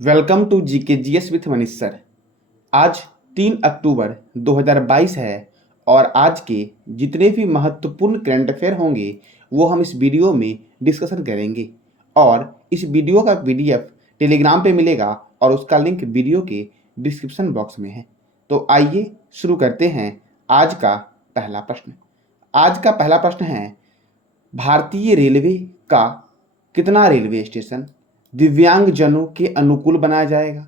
Welcome to GK GS with Manish sir. आज 3 अक्टूबर 2022 है और आज के जितने भी महत्वपूर्ण करंट अफेयर होंगे वो हम इस वीडियो में डिस्कशन करेंगे और इस वीडियो का पीडीएफ टेलीग्राम पे मिलेगा और उसका लिंक वीडियो के डिस्क्रिप्शन बॉक्स में है। तो आइए शुरू करते हैं आज का पहला प्रश्न। आज का पहला प्रश्न है, भारतीय रेलवे का कितना रेलवे स्टेशन दिव्यांगजनों के अनुकूल बनाया जाएगा?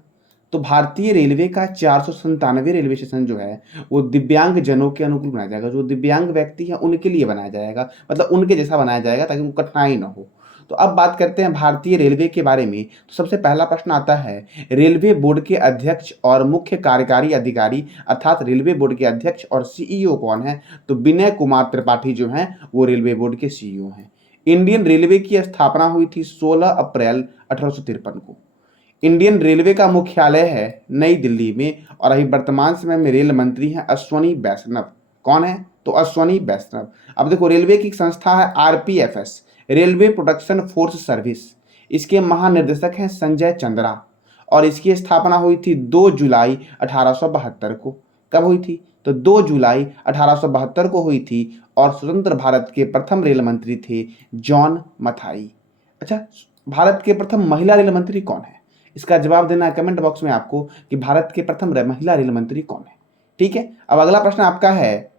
तो भारतीय रेलवे का 497 रेलवे स्टेशन जो है वो दिव्यांगजनों के अनुकूल बनाया जाएगा। जो दिव्यांग व्यक्ति हैं उनके लिए बनाया जाएगा, मतलब उनके जैसा बनाया जाएगा ताकि उनको कठिनाई ना हो। तो अब बात करते हैं भारतीय रेलवे के बारे में। तो सबसे पहला प्रश्न आता है, रेलवे बोर्ड के अध्यक्ष और मुख्य कार्यकारी अधिकारी अर्थात रेलवे बोर्ड के अध्यक्ष और सीईओ कौन है? तो विनय कुमार त्रिपाठी जो हैं वो रेलवे बोर्ड के सीईओ हैं। इंडियन रेलवे की स्थापना हुई थी 16 अप्रैल 1853 को। इंडियन रेलवे का मुख्यालय है नई दिल्ली में और अभी वर्तमान समय में रेल मंत्री हैं अश्वनी वैष्णव। कौन है? तो अश्वनी वैष्णव। अब देखो, रेलवे की संस्था है आरपीएफएस, रेलवे प्रोडक्शन फोर्स सर्विस। इसके महानिर्देशक हैं संजय चंद्रा और इसकी स्थापना हुई थी 2 जुलाई 1872 को। कब हुई थी? तो 2 जुलाई 1872 को हुई थी और स्वतंत्र भारत के प्रथम रेल मंत्री थे जॉन मथाई। अच्छा, भारत के प्रथम महिला रेल मंत्री कौन है? इसका जवाब देना है कमेंट बॉक्स में आपको कि भारत के प्रथम महिला रेल मंत्री कौन है। ठीक है, अब अगला प्रश्न आपका है,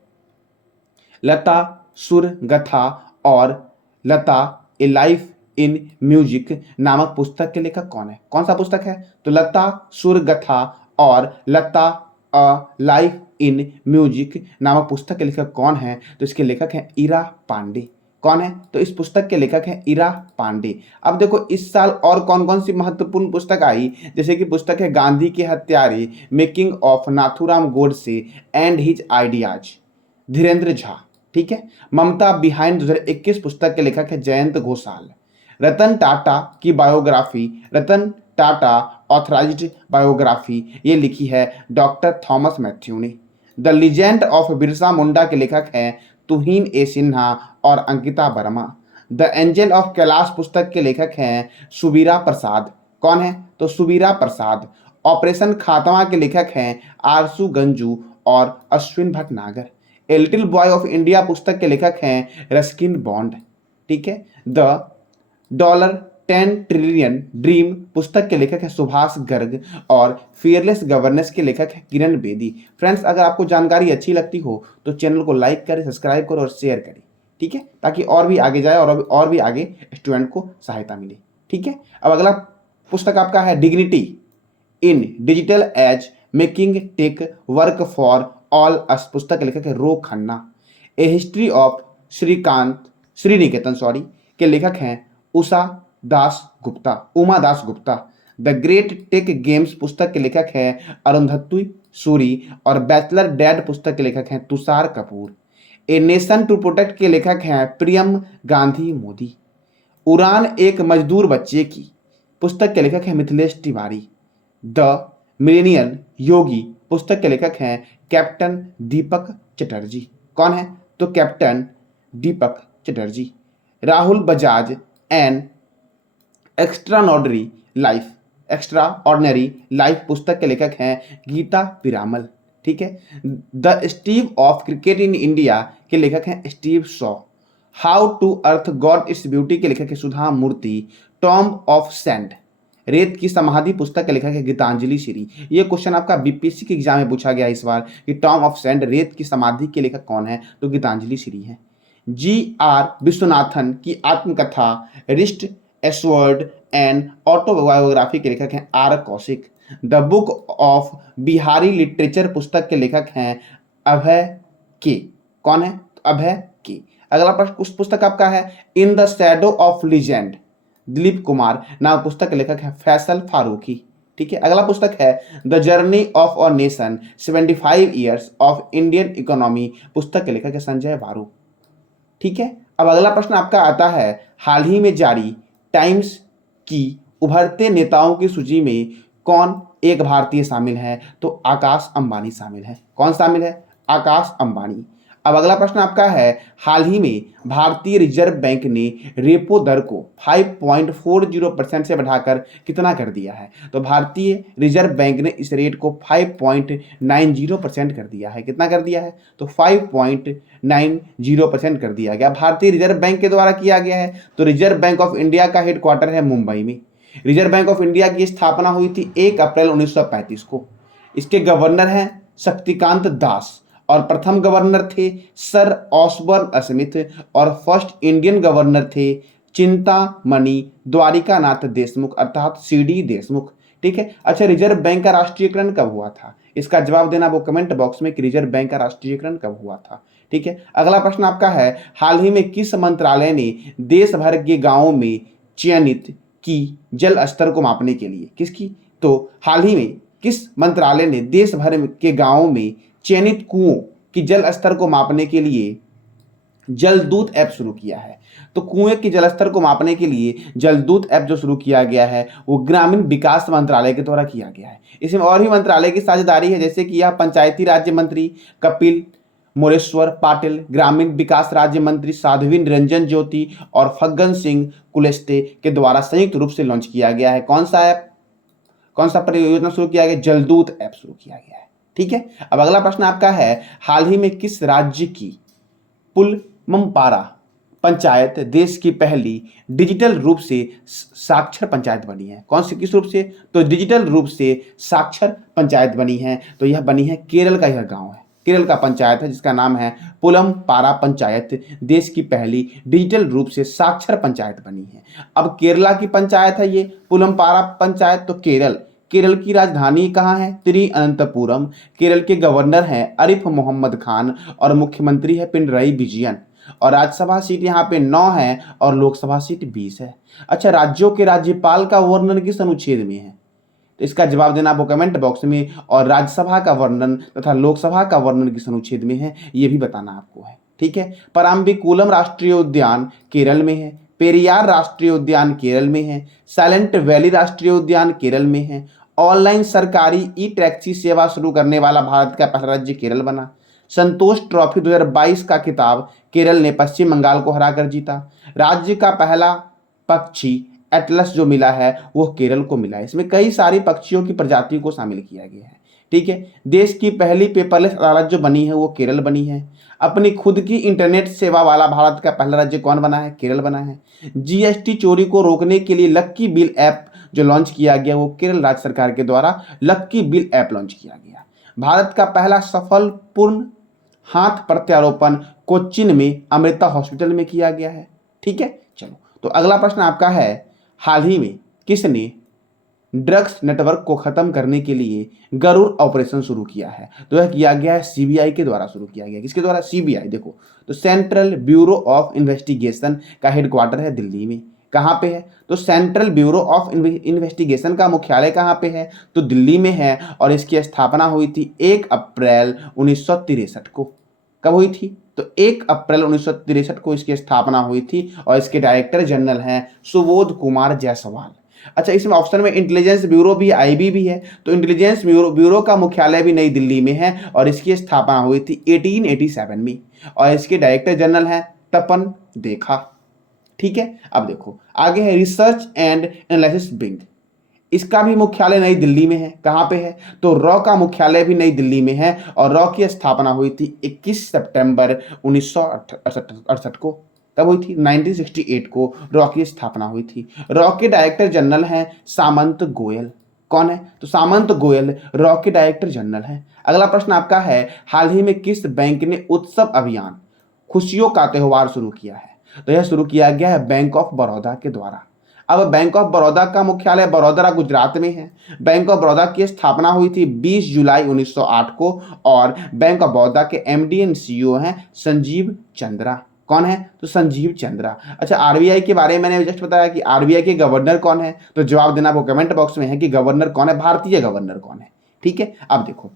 लता सुरगथा और लता ए लाइफ इन म्यूजिक नामक पुस्तक के लेखक कौन है? कौन सा पुस्तक है? तो लता सुरगथा और लता अ लाइफ इन म्यूजिक नामक पुस्तक के लेखक कौन है? तो इसके लेखक हैं इरा पांडे। कौन है? तो इस पुस्तक के लेखक हैं इरा पांडे। अब देखो, इस साल और कौन कौन सी महत्वपूर्ण पुस्तक आई, जैसे कि पुस्तक है गांधी के हत्यारे, making of Nathuram Godse and his ideas, Dhirendra Jha. ठीक है, ममता बिहाइंड 2021 पुस्तक के लेखक है जयंत घोषाल। रतन टाटा की biography, Ratan Tata authorised biography, ये लिखी है डॉक्टर थॉमस मैथ्यू ने। The legend of Birsa Munda के लेखक हैं तुहिन ए सिन्हा और Ankita Verma. The angel of Kailash पुस्तक के लेखक हैं सुबीरा प्रसाद। कौन है? तो सुबीरा प्रसाद। ऑपरेशन खात्मा के लेखक हैं आरसू गंजू और Ashwin Bhatnagar. A little boy of India पुस्तक के लेखक हैं रस्किन बॉन्ड। ठीक है, द $10 ट्रिलियन ड्रीम पुस्तक के लेखक है सुभाष गर्ग और फियरलेस गवर्नेंस के लेखक है किरण बेदी। फ्रेंड्स, अगर आपको जानकारी अच्छी लगती हो तो चैनल को लाइक करें, सब्सक्राइब करो और शेयर करें। ठीक है, ताकि और भी आगे जाए और भी आगे स्टूडेंट को सहायता मिले। ठीक है, अब अगला पुस्तक आपका है dignity in digital age making tech work for all us पुस्तक के लेखक है Ro Khanna. A history of Sriniketan के लेखक हैं Uma Das Gupta. The great tech games पुस्तक के लेखक हैं अरुंधति सूरी और बैचलर डैड पुस्तक के लेखक हैं Tushar Kapoor. A nation to protect के लेखक हैं प्रियम गांधी मोदी। उड़ान एक मजदूर बच्चे की पुस्तक के लेखक हैं मिथिलेश तिवारी। द मिलेनियल योगी पुस्तक के लेखक हैं कैप्टन दीपक चटर्जी। कौन है? तो captain Deepak Chatterjee. Rahul Bajaj an extraordinary life पुस्तक के लेखक हैं गीता पिरामल। ठीक है, the Steve of cricket in India के लेखक हैं Steve Shaw. How to earth God its beauty के लेखक है Sudha Murthy. Tomb of sand रेत की समाधि पुस्तक के लेखक है गीतांजलि श्री। ये क्वेश्चन आपका बीपीएससी के एग्जाम में पूछा गया इस बार कि टॉम्ब ऑफ सैंड रेत की समाधि के लेखक कौन है? तो गीतांजलि श्री है। जी.आर. विश्वनाथन की आत्मकथा रिस्ट एस्वर्ड एंड ऑटोबायोग्राफी के लेखक हैं R Kaushik. The book of Bihari literature पुस्तक के लेखक हैं अभय के। कौन है? अभय के। अगला प्रश्न पुस्तक आपका है in the shadow of legend, Dilip Kumar नाम पुस्तक के लेखक हैं फैसल फारूकी। ठीक है, अगला पुस्तक है the journey of a nation 75 years of Indian economy पुस्तक के लेखक है संजय बारू। ठीक है, अब अगला प्रश्न आपका आता है हाल ही में जारी टाइम्स की उभरते नेताओं की सूची में कौन एक भारतीय शामिल है? तो आकाश अंबानी शामिल है। कौन शामिल है? आकाश अंबानी। अब अगला प्रश्न आपका है, हाल ही में भारतीय रिजर्व बैंक ने रेपो दर को 5.40% से बढ़ाकर कितना कर दिया है? तो भारतीय रिजर्व बैंक ने इस रेट को 5.90% कर दिया है। कितना कर दिया है? तो 5.90% कर दिया गया। भारतीय रिजर्व बैंक के द्वारा किया गया है। तो रिजर्व बैंक ऑफ इंडिया का हेडक्वार्टर है मुंबई में। रिजर्व बैंक ऑफ इंडिया की स्थापना हुई थी 1 अप्रैल 1935 को। इसके गवर्नर हैं शक्तिकांत दास और प्रथम गवर्नर थे सर ऑसबर्न स्मिथ और फर्स्ट इंडियन गवर्नर थे चिंतामणि द्वारिकानाथ देशमुख अर्थात सीडी देशमुख। ठीक है। अच्छा, रिजर्व बैंक का राष्ट्रीयकरण कब हुआ था? इसका जवाब देना वो कमेंट बॉक्स में कि रिजर्व बैंक का राष्ट्रीयकरण कब हुआ था। ठीक है। अगला प्रश्न आपका है, हाल ही में किस मंत्रालय ने देश भर के गांवों में चयनित की जल स्तर को मापने के लिए? किसकी? तो हाल ही में किस मंत्रालय ने देश भर के गांवों में चयनित कुओं की जल स्तर को मापने के लिए जलदूत ऐप शुरू किया है? तो कुएं के जल स्तर को मापने के लिए जलदूत ऐप जो शुरू किया गया है वो ग्रामीण विकास मंत्रालय के द्वारा किया गया है। इसमें और भी मंत्रालय की साझेदारी है, जैसे कि यह पंचायती राज्य मंत्री कपिल मोरेश्वर पाटिल, ग्रामीण विकास राज्य मंत्री साध्वी निरंजन ज्योति और फग्गन सिंह कुलस्ते के द्वारा संयुक्त रूप से लॉन्च किया गया है। कौन सा ऐप, कौन सा परियोजना शुरू किया गया? जलदूत ऐप शुरू किया गया है। ठीक है। अब अगला प्रश्न आपका है, हाल ही में किस राज्य की पुलमपारा पंचायत देश की पहली डिजिटल रूप से साक्षर पंचायत बनी है? कौन सी, किस रूप से? तो डिजिटल रूप से साक्षर पंचायत बनी है। तो यह बनी है केरल का, यह गांव है, केरल का पंचायत है जिसका नाम है पुलमपारा पंचायत, देश की पहली डिजिटल रूप से साक्षर पंचायत बनी है। अब केरला की पंचायत है ये पुलमपारा पंचायत। तो केरल की राजधानी कहाँ है? तिरुअनंतपुरम। केरल के गवर्नर हैं आरिफ मोहम्मद खान और मुख्यमंत्री है पिनरई विजयन। और राज्यसभा सीट यहाँ पे 9 है और लोकसभा सीट 20 है। अच्छा, राज्यों के राज्यपाल का वर्णन किस अनुच्छेद में है? तो इसका जवाब देना आपको कमेंट बॉक्स में। और राज्यसभा का वर्णन तथा लोकसभा का वर्णन किस अनुच्छेद में है ये भी बताना आपको है। ठीक है। पराम्बिकुलम राष्ट्रीय उद्यान केरल में है, पेरियार राष्ट्रीय उद्यान केरल में है, साइलेंट वैली राष्ट्रीय उद्यान केरल में है, ऑनलाइन सरकारी ई टैक्सी सेवा शुरू करने वाला भारत का पहला राज्य केरल बना, संतोष ट्रॉफी 2022 का खिताब केरल ने पश्चिम बंगाल को हराकर जीता, राज्य का पहला पक्षी एटलस जो मिला है वो केरल को मिला है। इसमें कई सारी पक्षियों की प्रजातियों को शामिल किया गया है। ठीक है। देश की पहली पेपरलेस अदालत जो बनी है वो केरल बनी है। अपनी खुद की इंटरनेट सेवा वाला भारत का पहला राज्य कौन बना है? केरल बना है। जीएसटी चोरी को रोकने के लिए लक्की बिल ऐप जो लॉन्च किया गया वो केरल राज्य सरकार के द्वारा लक्की बिल ऐप लॉन्च किया गया। भारत का पहला सफल पूर्ण हाथ प्रत्यारोपण कोच्चिन में अमृता हॉस्पिटल में किया गया है। ठीक है। चलो, तो अगला प्रश्न आपका है, हाल ही में किसने ड्रग्स नेटवर्क को खत्म करने के लिए गरुड़ ऑपरेशन शुरू किया है? तो यह किया गया है सीबीआई के द्वारा शुरू किया गया। किसके द्वारा? सीबीआई। देखो, तो सेंट्रल ब्यूरो ऑफ इन्वेस्टिगेशन का हेडक्वार्टर है दिल्ली में। कहाँ पे है? तो सेंट्रल ब्यूरो ऑफ इन्वेस्टिगेशन का मुख्यालय कहाँ पे है? तो दिल्ली में है। और इसकी स्थापना हुई थी 1 अप्रैल 1963 को। कब हुई थी? तो 1 अप्रैल 1963 को इसकी स्थापना हुई थी और इसके डायरेक्टर जनरल हैं सुबोध कुमार जायसवाल। अच्छा, इसमें ऑप्शन में इंटेलिजेंस ब्यूरो भी, आईबी भी है। तो इंटेलिजेंस ब्यूरो का मुख्यालय भी नई दिल्ली में है और इसकी स्थापना हुई थी 1887 में और इसके डायरेक्टर जनरल हैं तपन देखा। ठीक है। अब देखो आगे है रिसर्च एंड एनालिसिस विंग। इसका भी मुख्यालय नई दिल्ली में है। कहाँ पे है? तो रॉ का मुख्यालय भी नई दिल्ली में है और रॉ की स्थापना हुई थी 21 सितंबर 1968 को। कब हुई थी? 1968 को रॉ की स्थापना हुई थी। रॉ के डायरेक्टर जनरल हैं सामंत गोयल। कौन है? तो सामंत गोयल रॉ के डायरेक्टर जनरल हैं। अगला प्रश्न आपका है, हाल ही में किस बैंक ने उत्सव अभियान खुशियों का त्योहार शुरू किया है? तो यह शुरू किया गया है बैंक ऑफ बड़ौदा के द्वारा। अब बैंक ऑफ बड़ौदा का मुख्यालय बड़ौदा गुजरात में है। बैंक ऑफ बड़ौदा की स्थापना हुई थी 20 जुलाई 1908 को और बैंक ऑफ बड़ौदा के एमडी एंड सीईओ हैं संजीव चंद्रा। कौन है? तो संजीव चंद्रा। अच्छा, आरबीआई के बारे में मैंने जस्ट बताया कि आरबीआई के गवर्नर कौन है? तो जवाब देना वो कमेंट बॉक्स में है कि गवर्नर कौन है, भारतीय गवर्नर कौन है। ठीक है। अब देखो,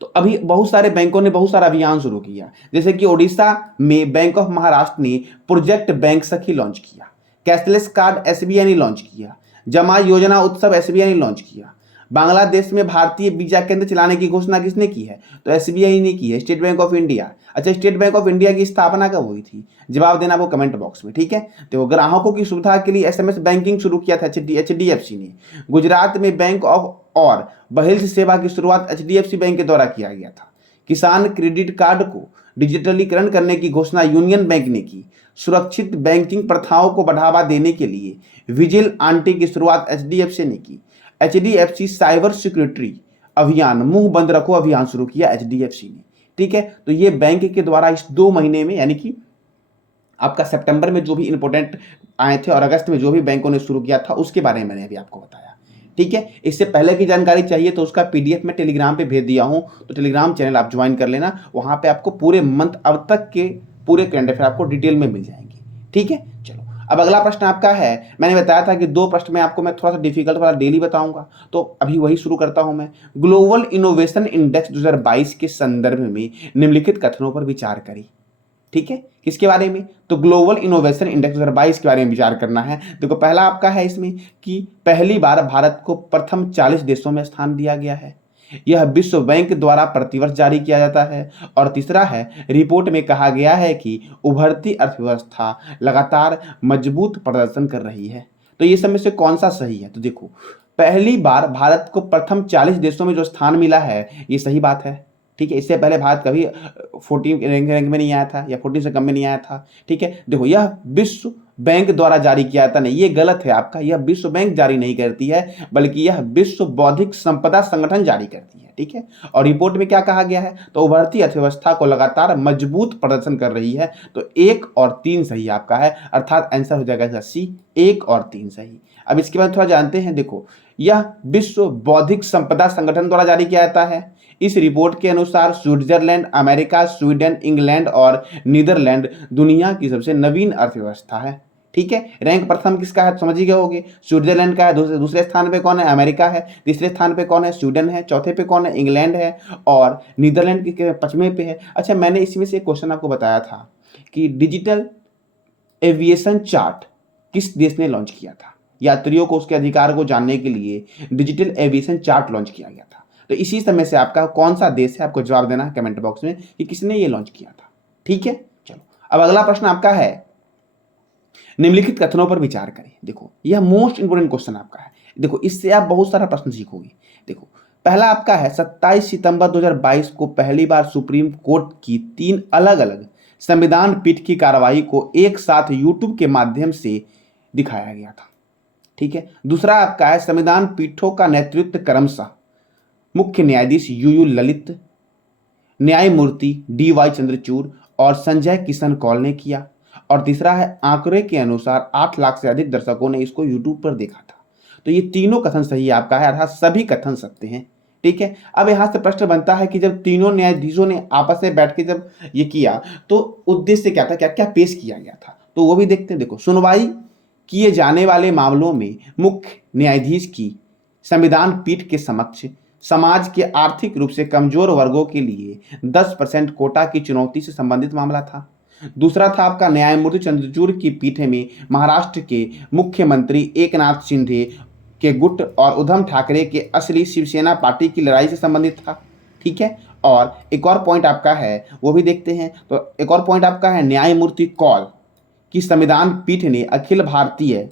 तो अभी बहुत सारे बैंकों ने बहुत सारा अभियान शुरू किया, जैसे कि ओडिशा में बैंक ऑफ महाराष्ट्र ने प्रोजेक्ट बैंक सखी लॉन्च किया, कैशलेस कार्ड एसबीआई ने लॉन्च किया, जमा योजना उत्सव एसबीआई ने लॉन्च किया, बांग्लादेश में भारतीय वीजा केंद्र चलाने की घोषणा किसने की है? तो एसबीआई ने की है, स्टेट बैंक ऑफ इंडिया। अच्छा, स्टेट बैंक ऑफ इंडिया की स्थापना कब हुई थी? जवाब देना वो कमेंट बॉक्स में, ठीक है। तो ग्राहकों की सुविधा के लिए एसएमएस बैंकिंग शुरू किया था एचडीएफसी ने। गुजरात में बैंक ऑफ और बहिर्श सेवा की शुरुआत एचडीएफसी बैंक के द्वारा किया गया था। किसान क्रेडिट कार्ड को डिजिटलीकरण करने की घोषणा यूनियन बैंक ने की। सुरक्षित बैंकिंग प्रथाओं को बढ़ावा देने के लिए विजिल आंटी की शुरुआत एचडीएफसी ने की। एचडीएफसी साइबर सिक्योरिटी अभियान, मुंह बंद रखो अभियान शुरू किया एचडीएफसी ने, ठीक है। तो ये बैंक के द्वारा इस 2 महीने में, यानी कि आपका सितंबर में जो भी इंपॉर्टेंट आए थे और अगस्त में जो भी बैंकों ने शुरू किया था उसके बारे में मैंने अभी आपको बताया, ठीक है। इससे पहले की जानकारी चाहिए तो उसका पीडीएफ में टेलीग्राम पे भेज दिया हूं, तो टेलीग्राम चैनल आप ज्वाइन कर लेना। वहां पे आपको पूरे मंथ अब तक के पूरे करंट अफेयर आपको डिटेल में मिल जाएंगे, ठीक है। चलो, अब अगला प्रश्न आपका है, मैंने बताया था कि 2 प्रश्न में आपको मैं थोड़ा सा डिफिकल्ट वाला डेली बताऊंगा, तो अभी वही शुरू करता हूं मैं। ग्लोबल इनोवेशन इंडेक्स 2022 के संदर्भ में निम्नलिखित कथनों पर विचार करें, ठीक है। किसके बारे में? तो ग्लोबल इनोवेशन इंडेक्स 2022 के बारे में विचार करना है। देखो, पहला आपका है इसमें कि पहली बार भारत को प्रथम 40 देशों में स्थान दिया गया है। यह विश्व बैंक द्वारा प्रतिवर्ष जारी किया जाता है। और तीसरा है, रिपोर्ट में कहा गया है कि उभरती अर्थव्यवस्था लगातार मजबूत प्रदर्शन कर रही है। तो ये सब में से कौन सा सही है? तो देखो, पहली बार भारत को प्रथम 40 देशों में जो स्थान मिला है, ये सही बात है, ठीक है। इससे पहले भारत कभी 14 रैंक में नहीं आया था या 14 से कम में नहीं आया था, ठीक है। देखो, यह विश्व बैंक द्वारा जारी किया जाता नहीं, ये गलत है आपका। यह विश्व बैंक जारी नहीं करती है, बल्कि यह विश्व बौद्धिक संपदा संगठन जारी करती है, ठीक है। और रिपोर्ट में क्या कहा गया है? तो उभरती अर्थव्यवस्था को लगातार मजबूत प्रदर्शन कर रही है। तो 1 और 3 सही आपका है, अर्थात आंसर हो जाएगा सी, 1 और 3 सही। अब इसके बाद थोड़ा जानते हैं। देखो, यह विश्व बौद्धिक संपदा संगठन द्वारा जारी किया जाता है। इस रिपोर्ट के अनुसार स्विट्जरलैंड, अमेरिका, स्वीडन, इंग्लैंड और नीदरलैंड दुनिया की सबसे नवीन अर्थव्यवस्था है, ठीक है। रैंक प्रथम किसका है? समझ ही गए होगे, स्विट्जरलैंड का है। दूसरे स्थान पे कौन है? अमेरिका है। तीसरे स्थान पे कौन है? स्वीडन है। चौथे पे कौन है? इंग्लैंड है। और नीदरलैंड के 5वें पे है। अच्छा, मैंने इसमें से एक क्वेश्चन आपको बताया था कि डिजिटल एविएशन चार्ट किस देश ने लॉन्च किया था? यात्रियों को उसके अधिकार को जानने के लिए डिजिटल एविएशन चार्ट लॉन्च किया गया था। तो इसी समय से आपका कौन सा देश है, आपको जवाब देना है कमेंट बॉक्स में कि किसने ये लॉन्च किया था, ठीक है। चलो, अब अगला प्रश्न आपका है, निम्नलिखित कथनों पर विचार करें। देखो, यह मोस्ट इंपोर्टेंट क्वेश्चन आपका है। देखो, इससे आप बहुत सारा प्रश्न सीखोगे। देखो, पहला आपका है, 27 सितंबर 2022 को पहली बार सुप्रीम कोर्ट की 3 अलग अलग संविधान पीठ की कार्रवाई को एक साथ यूट्यूब के माध्यम से दिखाया गया था, ठीक है। दूसरा आपका है, संविधान पीठों का नेतृत्व क्रमशः मुख्य न्यायाधीश यूयू ललित, न्यायमूर्ति डीवाई चंद्रचूड़ और संजय किशन कौल ने किया। और तीसरा है, आंकड़े के अनुसार 8 लाख से अधिक दर्शकों ने इसको यूट्यूब पर देखा था। तो ये तीनों कथन सही आपका है, अर्थात सभी कथन सत्य हैं, ठीक है। अब यहां से प्रश्न बनता है कि जब तीनों न्यायाधीशों ने आपस में बैठ के जब ये किया तो उद्देश्य क्या था, क्या क्या पेश किया गया था, तो वो भी देखते हैं। देखो, सुनवाई किए जाने वाले मामलों में मुख्य न्यायाधीश की संविधान पीठ के समक्ष समाज के आर्थिक रूप से कमजोर वर्गों के लिए 10% कोटा की चुनौती से संबंधित मामला था। दूसरा था आपका, न्यायमूर्ति चंद्रचूड़ की पीठ में महाराष्ट्र के मुख्यमंत्री एकनाथ शिंदे के गुट और उद्धव ठाकरे के असली शिवसेना पार्टी की लड़ाई से संबंधित था, ठीक है। और एक और पॉइंट आपका है, वो भी देखते हैं। तो एक और पॉइंट आपका है, न्यायमूर्ति कौल की संविधान पीठ ने अखिल भारतीय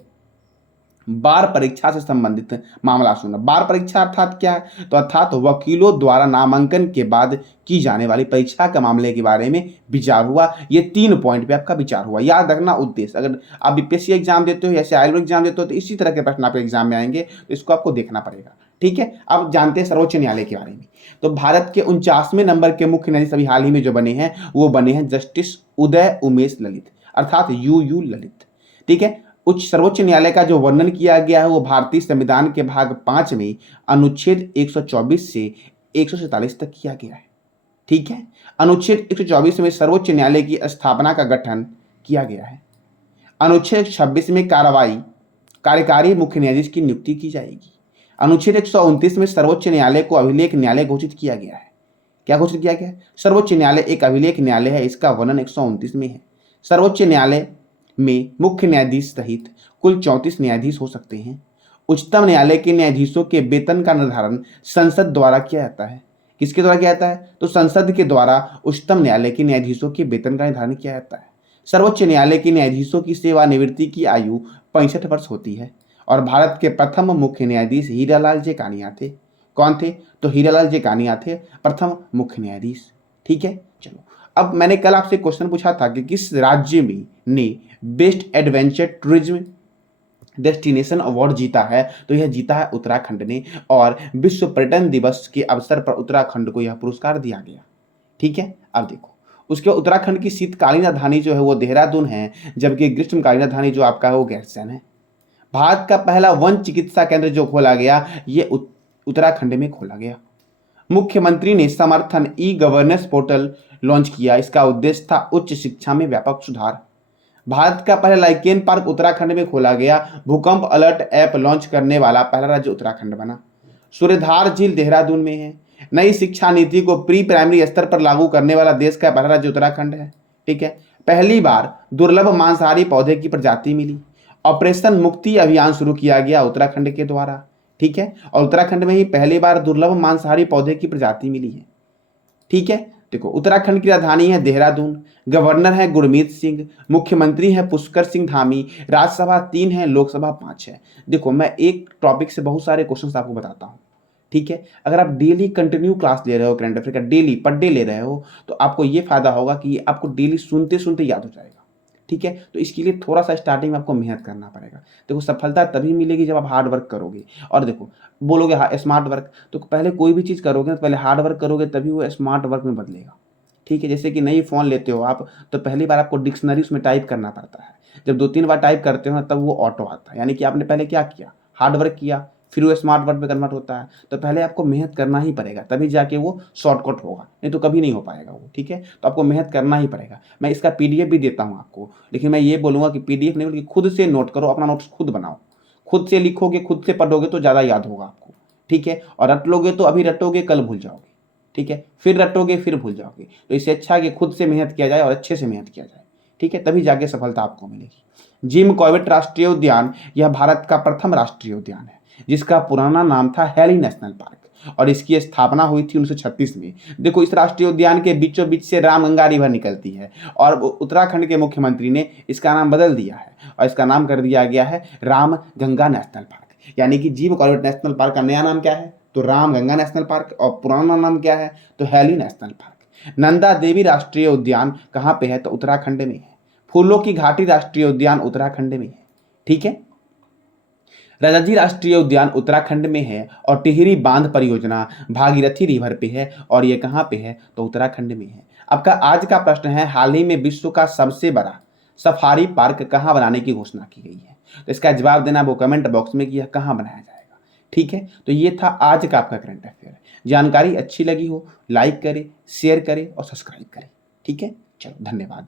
बार परीक्षा से संबंधित मामला सुना। बार परीक्षा अर्थात क्या है? तो अर्थात वकीलों द्वारा नामांकन के बाद की जाने वाली परीक्षा के मामले के बारे में विचार हुआ। ये 3 पॉइंट पे आपका विचार हुआ। याद रखना उद्देश्य, अगर आप बीपीएससी एग्जाम देते हो या आईआईटी एग्जाम देते हो तो इसी तरह के प्रश्न आपके एग्जाम में आएंगे, तो इसको आपको देखना पड़ेगा, ठीक है। अब जानते हैं सर्वोच्च न्यायालय के बारे में। तो भारत के 49वें नंबर के मुख्य न्यायाधीश अभी हाल ही में जो बने हैं वो बने हैं जस्टिस उदय उमेश ललित, अर्थात यूयू ललित, ठीक है। सर्वोच्च न्यायालय का जो वर्णन किया गया है वो भारतीय संविधान के भाग 5 में अनुच्छेद 124 से 147 तक किया गया है, ठीक है। अनुच्छेद 124 में सर्वोच्च न्यायालय की स्थापना का गठन किया गया है। अनुच्छेद 26 में कार्यकारी मुख्य न्यायाधीश की नियुक्ति की जाएगी। अनुच्छेद 129 में सर्वोच्च न्यायालय को अभिलेख न्यायालय घोषित किया गया है। क्या घोषित किया गया है? सर्वोच्च न्यायालय एक अभिलेख न्यायालय है, इसका वर्णन 129 में है। सर्वोच्च न्यायालय में मुख्य न्यायाधीश सहित कुल 34 न्यायाधीश हो सकते हैं। उच्चतम न्यायालय के न्यायाधीशों के वेतन का निर्धारण संसद द्वारा किया जाता है। किसके द्वारा किया जाता है? तो संसद के द्वारा उच्चतम न्यायालय के न्यायाधीशों के वेतन का निर्धारण किया जाता है। सर्वोच्च न्यायालय के न्यायाधीशों की सेवानिवृत्ति की आयु 65 वर्ष होती है और भारत के प्रथम मुख्य न्यायाधीश हीरालाल जे कानिया थे। कौन थे? तो हीरालाल जे कानिया थे प्रथम मुख्य न्यायाधीश। ठीक है, चलो अब मैंने कल आपसे क्वेश्चन पूछा था कि किस राज्य में ने best adventure tourism destination award जीता है? तो यह जीता है उत्तराखंड ने और विश्व पर्यटन दिवस के अवसर पर उत्तराखंड को यह पुरस्कार दिया गया। ठीक है, अब देखो उसके उत्तराखंड की शीतकालीन राजधानी जो है वो देहरादून है, जबकि ग्रीष्मकालीन राजधानी जो आपका है वो गैरसैंण है। भारत का पहला वन चिकित्सा केंद्र जो खोला गया ये उत्तराखंड में खोला गया। मुख्यमंत्री ने समर्थन ई गवर्नेंस पोर्टल लॉन्च किया। इसका उद्देश्य था उच्च शिक्षा में व्यापक सुधार। भारत का पहला लाइकेन पार्क उत्तराखंड में खोला गया। भूकंप अलर्ट ऐप लॉन्च करने वाला पहला राज्य उत्तराखंड बना। सूर्यधार झील देहरादून में है। नई शिक्षा नीति को प्री प्राइमरी स्तर पर लागू करने वाला देश का पहला राज्य उत्तराखंड है। ठीक है, पहली बार दुर्लभ मांसाहारी पौधे की प्रजाति मिली। ऑपरेशन मुक्ति अभियान शुरू किया गया उत्तराखंड के द्वारा। ठीक है, और उत्तराखंड में ही पहली बार दुर्लभ मांसाहारी पौधे की प्रजाति मिली है। ठीक है, देखो उत्तराखंड की राजधानी है देहरादून, गवर्नर है गुरमीत सिंह, मुख्यमंत्री है पुष्कर सिंह धामी, राज्यसभा 3 है, लोकसभा 5 है। देखो मैं एक टॉपिक से बहुत सारे क्वेश्चंस आपको बताता हूँ। ठीक है, अगर आप डेली कंटिन्यू क्लास ले रहे हो करंट अफेयर का, डेली पर डे ले रहे हो, तो आपको ये फायदा होगा कि आपको डेली सुनते सुनते याद हो जाएगा। ठीक है, तो इसके लिए थोड़ा सा स्टार्टिंग में आपको मेहनत करना पड़ेगा। देखो सफलता तभी मिलेगी जब आप हार्ड वर्क करोगे। और देखो बोलोगे स्मार्ट वर्क, तो पहले कोई भी चीज़ करोगे तो पहले हार्ड वर्क करोगे तभी वो स्मार्ट वर्क में बदलेगा। ठीक है, जैसे कि नई फ़ोन लेते हो आप, तो पहली बार आपको डिक्शनरी उसमें टाइप करना पड़ता है। जब 2-3 बार टाइप करते हो ना तब वो ऑटो आता है, यानी कि आपने पहले क्या किया, हार्ड वर्क किया, फिर वो स्मार्ट वर्क में कन्वर्ट होता है। तो पहले आपको मेहनत करना ही पड़ेगा, तभी जाके वो शॉर्टकट होगा, नहीं तो कभी नहीं हो पाएगा वो। ठीक है, तो आपको मेहनत करना ही पड़ेगा। मैं इसका पीडीएफ भी देता हूँ आपको, लेकिन मैं ये बोलूँगा कि पीडीएफ नहीं बल्कि खुद से नोट करो, अपना नोट्स खुद बनाओ। खुद से लिखोगे, खुद से पढ़ोगे तो ज़्यादा याद होगा आपको। ठीक है, और रट लोगे तो अभी रटोगे कल भूल जाओगे। ठीक है, फिर रटोगे फिर भूल जाओगे। तो इससे अच्छा है कि खुद से मेहनत किया जाए और अच्छे से मेहनत किया जाए। ठीक है, तभी जाके सफलता आपको मिलेगी। जिम कॉर्बेट राष्ट्रीय उद्यान यह भारत का प्रथम राष्ट्रीय उद्यान है, जिसका पुराना नाम था हैली नेशनल पार्क और इसकी स्थापना हुई थी 1936 में। देखो इस राष्ट्रीय उद्यान के बीचों बीच से रामगंगा रिवर निकलती है और उत्तराखंड के मुख्यमंत्री ने इसका नाम बदल दिया है और इसका नाम कर दिया गया है रामगंगा नेशनल पार्क। यानी कि जिम कॉर्बेट नेशनल पार्क का नया नाम क्या है? तो रामगंगा नेशनल पार्क, और पुराना नाम क्या है? तो heli national park. Nanda Devi राष्ट्रीय उद्यान कहाँ पे है? तो उत्तराखंड में है। फूलों की घाटी राष्ट्रीय उद्यान उत्तराखंड में है। ठीक है, राजाजी राष्ट्रीय उद्यान उत्तराखंड में है और टिहरी बांध परियोजना भागीरथी रिवर पे है और ये कहाँ पे है? तो उत्तराखंड में है। आपका आज का प्रश्न है, हाल ही में विश्व का सबसे बड़ा सफारी पार्क कहाँ बनाने की घोषणा की गई है? तो इसका जवाब देना वो कमेंट बॉक्स में कि यह कहाँ बनाया जाएगा। ठीक है, तो ये था आज का आपका करंट अफेयर। जानकारी अच्छी लगी हो लाइक करें, शेयर करें और सब्सक्राइब करें। ठीक है, चलो धन्यवाद।